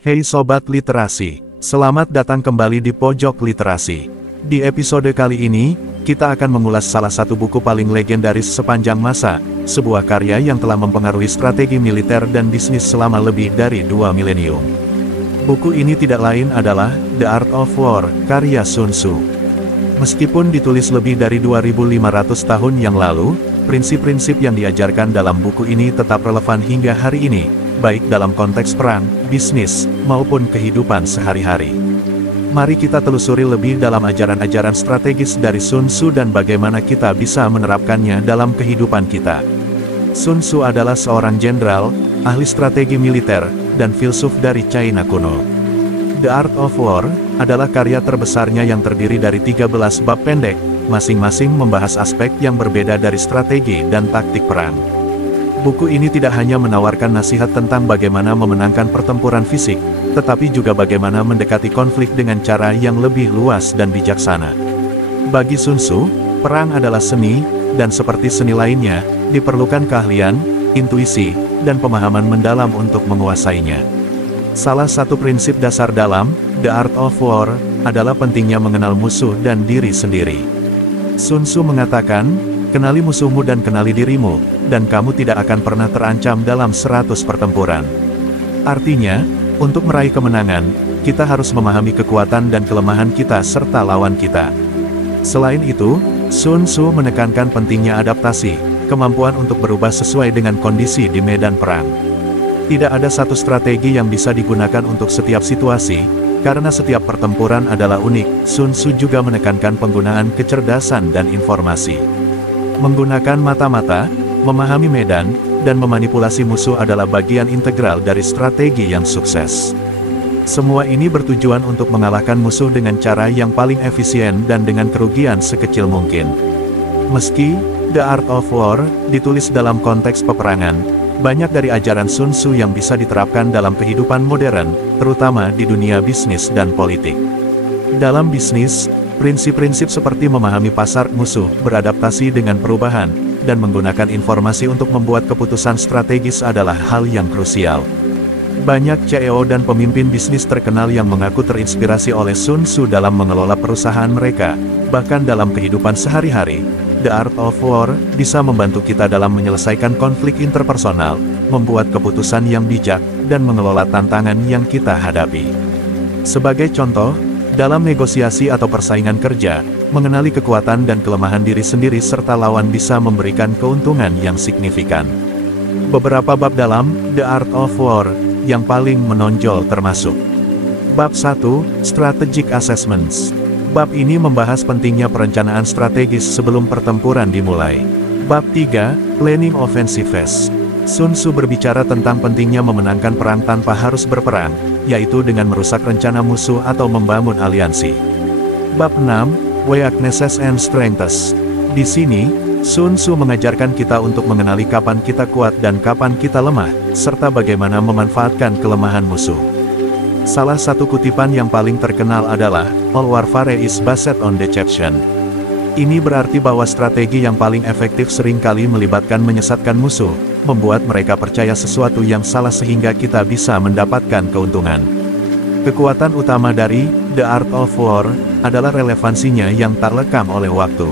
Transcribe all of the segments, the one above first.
Hey Sobat Literasi, selamat datang kembali di Pojok Literasi. Di episode kali ini, kita akan mengulas salah satu buku paling legendaris sepanjang masa, sebuah karya yang telah mempengaruhi strategi militer dan bisnis selama lebih dari 2 milenium. Buku ini tidak lain adalah The Art of War, karya Sun Tzu. Meskipun ditulis lebih dari 2500 tahun yang lalu, prinsip-prinsip yang diajarkan dalam buku ini tetap relevan hingga hari ini, baik dalam konteks perang, bisnis, maupun kehidupan sehari-hari. Mari kita telusuri lebih dalam ajaran-ajaran strategis dari Sun Tzu dan bagaimana kita bisa menerapkannya dalam kehidupan kita. Sun Tzu adalah seorang jenderal, ahli strategi militer, dan filsuf dari China kuno. The Art of War adalah karya terbesarnya yang terdiri dari 13 bab pendek, masing-masing membahas aspek yang berbeda dari strategi dan taktik perang. Buku ini tidak hanya menawarkan nasihat tentang bagaimana memenangkan pertempuran fisik, tetapi juga bagaimana mendekati konflik dengan cara yang lebih luas dan bijaksana. Bagi Sun Tzu, perang adalah seni, dan seperti seni lainnya, diperlukan keahlian, intuisi, dan pemahaman mendalam untuk menguasainya. Salah satu prinsip dasar dalam The Art of War adalah pentingnya mengenal musuh dan diri sendiri. Sun Tzu mengatakan, kenali musuhmu dan kenali dirimu, dan kamu tidak akan pernah terancam dalam 100 pertempuran. Artinya, untuk meraih kemenangan, kita harus memahami kekuatan dan kelemahan kita serta lawan kita. Selain itu, Sun Tzu menekankan pentingnya adaptasi, kemampuan untuk berubah sesuai dengan kondisi di medan perang. Tidak ada satu strategi yang bisa digunakan untuk setiap situasi, karena setiap pertempuran adalah unik. Sun Tzu juga menekankan penggunaan kecerdasan dan informasi. Menggunakan mata-mata, memahami medan, dan memanipulasi musuh adalah bagian integral dari strategi yang sukses. Semua ini bertujuan untuk mengalahkan musuh dengan cara yang paling efisien dan dengan kerugian sekecil mungkin. Meski The Art of War ditulis dalam konteks peperangan, banyak dari ajaran Sun Tzu yang bisa diterapkan dalam kehidupan modern, terutama di dunia bisnis dan politik. Dalam bisnis, prinsip-prinsip seperti memahami pasar musuh, beradaptasi dengan perubahan, dan menggunakan informasi untuk membuat keputusan strategis adalah hal yang krusial. Banyak CEO dan pemimpin bisnis terkenal yang mengaku terinspirasi oleh Sun Tzu dalam mengelola perusahaan mereka. Bahkan dalam kehidupan sehari-hari, The Art of War bisa membantu kita dalam menyelesaikan konflik interpersonal, membuat keputusan yang bijak, dan mengelola tantangan yang kita hadapi. Sebagai contoh, dalam negosiasi atau persaingan kerja, mengenali kekuatan dan kelemahan diri sendiri serta lawan bisa memberikan keuntungan yang signifikan. Beberapa bab dalam The Art of War yang paling menonjol termasuk Bab 1, Strategic Assessments. Bab ini membahas pentingnya perencanaan strategis sebelum pertempuran dimulai. Bab 3, Planning Offensives. Sun Tzu berbicara tentang pentingnya memenangkan perang tanpa harus berperang, yaitu dengan merusak rencana musuh atau membangun aliansi. Bab 6, Weaknesses and Strengths. Di sini, Sun Tzu mengajarkan kita untuk mengenali kapan kita kuat dan kapan kita lemah, serta bagaimana memanfaatkan kelemahan musuh. Salah satu kutipan yang paling terkenal adalah, "All warfare is based on deception." Ini berarti bahwa strategi yang paling efektif seringkali melibatkan menyesatkan musuh, membuat mereka percaya sesuatu yang salah sehingga kita bisa mendapatkan keuntungan. Kekuatan utama dari The Art of War adalah relevansinya yang tak lekang oleh waktu.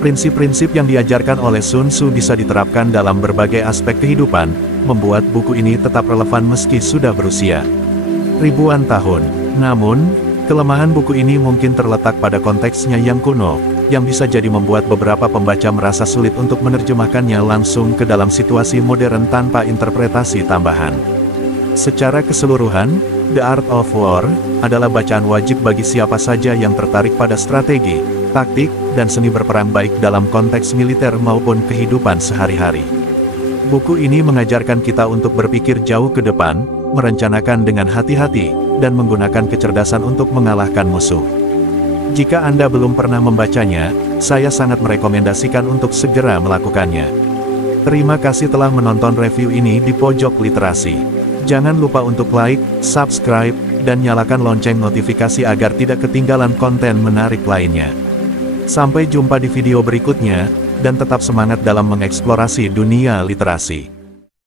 Prinsip-prinsip yang diajarkan oleh Sun Tzu bisa diterapkan dalam berbagai aspek kehidupan, membuat buku ini tetap relevan meski sudah berusia ribuan tahun. Namun, kelemahan buku ini mungkin terletak pada konteksnya yang kuno, yang bisa jadi membuat beberapa pembaca merasa sulit untuk menerjemahkannya langsung ke dalam situasi modern tanpa interpretasi tambahan. Secara keseluruhan, The Art of War adalah bacaan wajib bagi siapa saja yang tertarik pada strategi, taktik, dan seni berperang baik dalam konteks militer maupun kehidupan sehari-hari. Buku ini mengajarkan kita untuk berpikir jauh ke depan, merencanakan dengan hati-hati, dan menggunakan kecerdasan untuk mengalahkan musuh. Jika Anda belum pernah membacanya, saya sangat merekomendasikan untuk segera melakukannya. Terima kasih telah menonton review ini di Pojok Literasi. Jangan lupa untuk like, subscribe, dan nyalakan lonceng notifikasi agar tidak ketinggalan konten menarik lainnya. Sampai jumpa di video berikutnya, dan tetap semangat dalam mengeksplorasi dunia literasi.